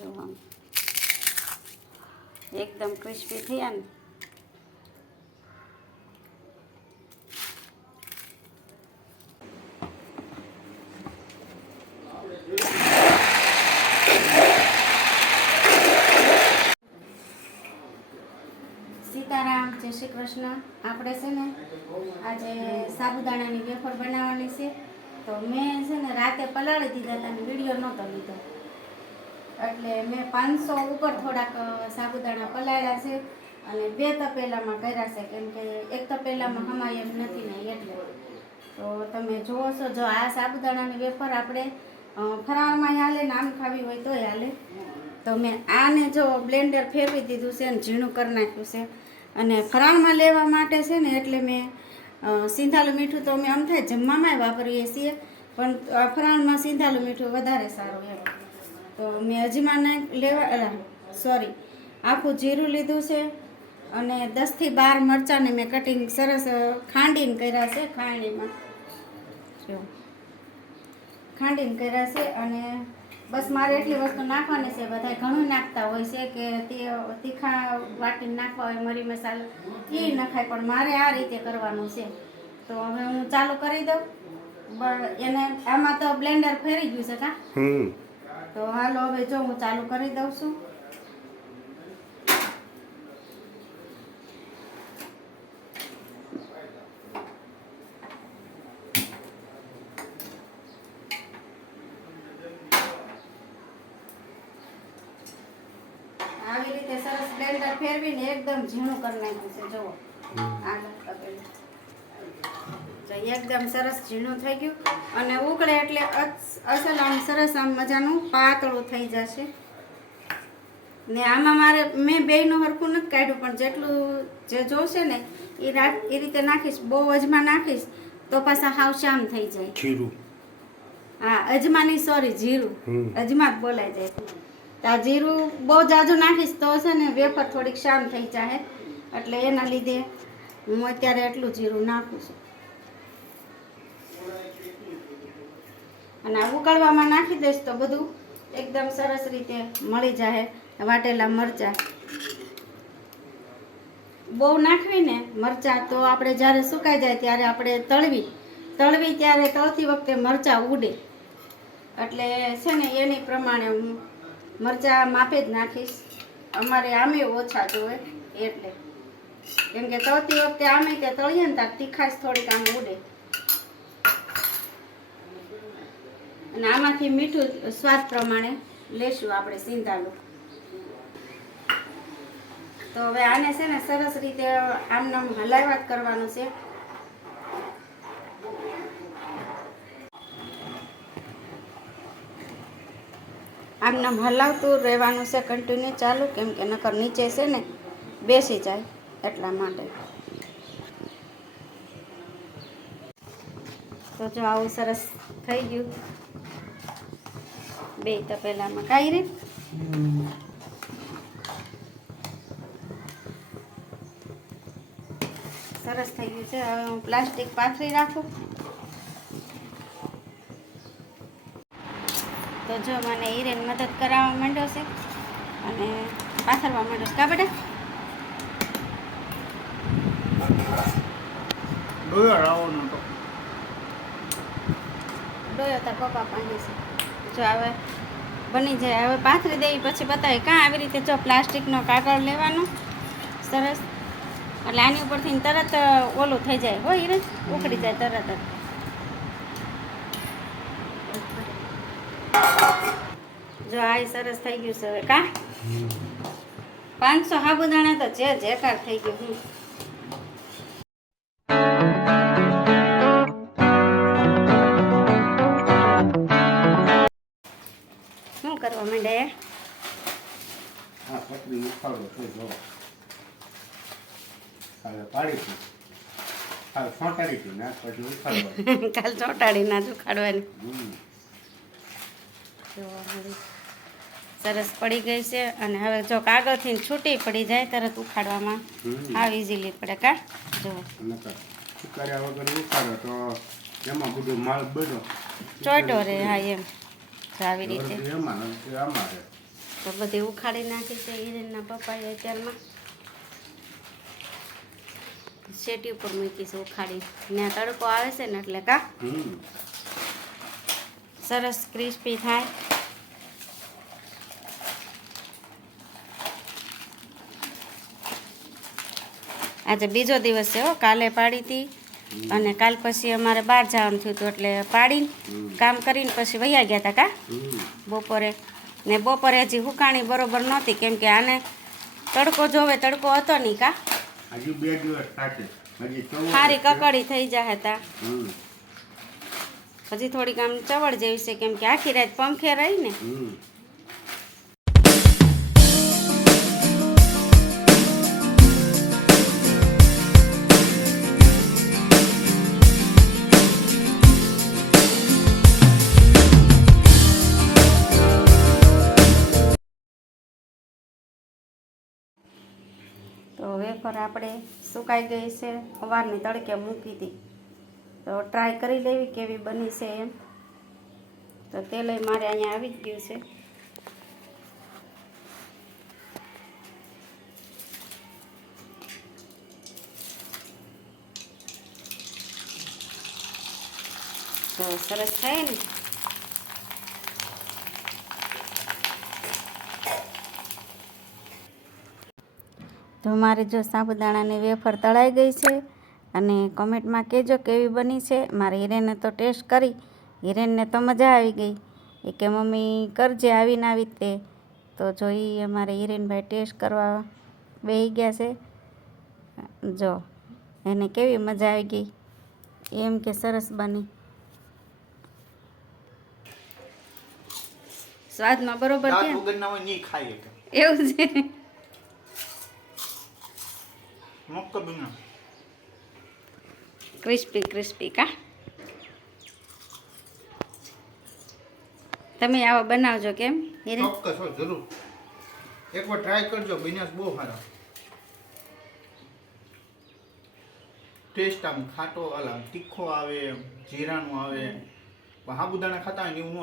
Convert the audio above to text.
જો આમ એકદમ ક્રિસ્પી થયા ને સીતારામ, જય શ્રી કૃષ્ણ. આપણે છે ને આજે સાબુદાણાની વેફર બનાવવાની છે. તો મેં છે ને રાતે પલાળી દીધા હતા અને વિડીયો નહોતો લીધો, એટલે મેં 500 ઉપર થોડાક સાબુદાણા પલાળ્યા છે અને 2 તપેલામાં કર્યા છે, કેમ કે 1 તપેલામાં હમાય એમ નથી ને એટલે. તો તમે જુઓ છો, જો આ સાબુદાણાની વેફર આપણે ફરાળમાં હાલે ને આમ ખાવી હોય તોય હાલે. તો મેં આને જો બ્લેન્ડર ફેરવી દીધું છે અને ઝીણું કરી નાખ્યું છે. અને ફરાળમાં લેવા માટે છે ને એટલે મેં સિંધાલું મીઠું તો અમે આમ થાય જમવામાં વાપરીએ છીએ, પણ ફરાળમાં સિંધાલું મીઠું વધારે સારું એમ. તો મેં અજમાને આખું જીરું લીધું છે અને 10 થી 12 મરચાંને મેં કટિંગ સરસ ખાંડીને કર્યા છે. ખાંડીને કર્યા છે અને બસ મારે એટલી વસ્તુ નાખવાની છે. બધા ઘણું નાખતા હોય છે કે તે તીખા વાટીને નાખવા હોય મરી મસાલો એ નખાય, પણ મારે આ રીતે કરવાનું છે. તો હવે હું ચાલુ કરી દઉં. એને આમાં તો બ્લેન્ડર ફેરી ગયું છે કા? તો હાલો હવે જો હું ચાલુ કરી દઉં છું. આવી રીતે સરસ બ્લેન્ડર ફેરવીને એકદમ ઝીણું કરી નાખ્યું છે. જુઓ એકદમ સરસ ઝીણું થઈ ગયું અને ઉકળે એટલે અસલ આમ સરસ આમ મજાનું પાતળું થઈ જશે. ને આમાં મારે મેં બેયનું હરખું નથી કાઢ્યું, પણ જેટલું જે જોશે ને એ રીતે નાખીશ. બહુ અજમા નાખીશ તો પાછા હાવ શામ થઈ જાય. જીરું, હા અજમાની સોરી જીરું, અજમા જ બોલાય જાય. આ જીરું બહુ જાજુ નાખીશ તો છે ને વેફર થોડીક શામ થઈ જાય, એટલે એના લીધે હું અત્યારે એટલું જીરું નાખું છું. અને આ ઉકળવામાં નાખી દઈશ તો બધું એકદમ સરસ રીતે મળી જાય. વાટેલા મરચાં બહુ નાખવી ને મરચાં તો આપણે જ્યારે સુકાઈ જાય ત્યારે આપણે તળવી ત્યારે તળતી વખતે મરચાં ઉડે, એટલે છે ને એની પ્રમાણે હું મરચાં માપે જ નાખીશ. અમારે આમે ઓછા જોવે એટલે, કેમ કે તળતી વખતે આમે તે તળીએ ને ત્યારે તીખાશ થોડીક આમ ઉડે. અને આમાંથી મીઠું સ્વાદ પ્રમાણે લેશું આપણે સિંધાલું. તો હવે આને છે ને સરસ રીતે આમનામ હલાવ્યા કરવાનું છે. આમનામ હલાવતું રહેવાનું છે કન્ટિન્યુ ચાલુ, કેમ કે નકર નીચે છે ને બેસી જાય એટલા માટે. તો જો આવું સરસ થઈ ગયું. 2 તપેલામાં કાંઈ રે સરસ થઈ ગયું છે. હવે હું પ્લાસ્ટિક પાથરી રાખું. તો જો મને હિરેન મદદ કરાવવા માંડ્યો છે અને પાથરવા માંડ્યો છે. કા બેટા ડોયો તાર પપ્પા પાસે છે. જો હવે બની જાય, હવે પાથરી દેવી પછી બતાવે કાં આવી રીતે. જો પ્લાસ્ટિકનો કાગળ લેવાનો સરસ, એટલે આની ઉપરથી તરત ઓલું થઈ જાય હોય હિરેન, ઉકળી જાય તરત જ. જો આ સરસ થઈ ગયું છે. હવે કા 500 સાબુદાણા તો જેકાર થઈ ગયું. શું કરવા માંડ્યા? હા પતરી ઉખાડો છે. જો કાલે પાડી કાલ ચોંટાડી ના પછી ઉખાડવા કાલ ચોંટાડી ના ઉખાડવાની. સરસ પડી ગઈ છે. અને હવે જો કાગળથી છૂટી પડી જાય તરત ઉખાડવામાં આવ ઇઝીલી પડે. કા જો કર્યા વગર ઉખાડો તો એમાં બધું માલ બધો ચોટો રે. હા એમ આવી રીતે તો બધી ઉખાડી નાખી છે હિરેનના પપ્પાએ અત્યારમાં શેટી ઉપર મૂકી છે ઉખાડી ત્યાં તડકો આવે છે ને એટલે કા સરસ ક્રિસ્પી થાય. આજે બીજો દિવસ છે હો, કાલે પાડી હતી અને કાલ પછી અમારે બહાર જવાનું થયું હતું એટલે પાડીને કામ કરીને પછી વૈયા ગયા હતા કા બપોરે. ને બપોરે હજી હુકાણી બરોબર નહોતી કેમ કે આને તડકો જોવે, તડકો હતો નહીં કા. હજી 2 દિવસ થશે. હજી સારી કકડી થઈ જાય હતા. હજી થોડીક આમ ચવડ જેવી છે કેમ કે આખી રાત પંખે રહી ને. તો વેફર આપણે સુકાઈ ગઈ છે, સવારની તડકે મૂકી હતી તો ટ્રાય કરી લેવી કેવી બની છે એમ. તો તેલ મારે અહીંયા આવી જ ગયું છે. તો સરસ થાય ને. તો મારે જો સાબુદાણાની વેફર તળાઈ ગઈ છે અને કોમેન્ટમાં કહેજો કેવી બની છે. મારે હિરેને તો ટેસ્ટ કરી, હિરેનને તો મજા આવી ગઈ. એ કે મમ્મી કરજે આવીને આવી તે. તો જોઈ અમારે હિરેનભાઈ ટેસ્ટ કરવા બેસી ગયા છે. જો એને કેવી મજા આવી ગઈ એમ કે સરસ બની. સ્વાદમાં બરોબર છે એવું છે. ક્રિસ્પી ક્રિસ્પી કા. તમે આવો બનાવજો કેમ હિરેન? ચોક્કસ હો, જરૂર એકવાર ટ્રાય કરજો. બન્યા બહુ સારા. ટેસ્ટ આમ ખાટો, તીખો આવે, જીરાનું આવે. સાબુદાણા ખાતા હોય ને એવું ન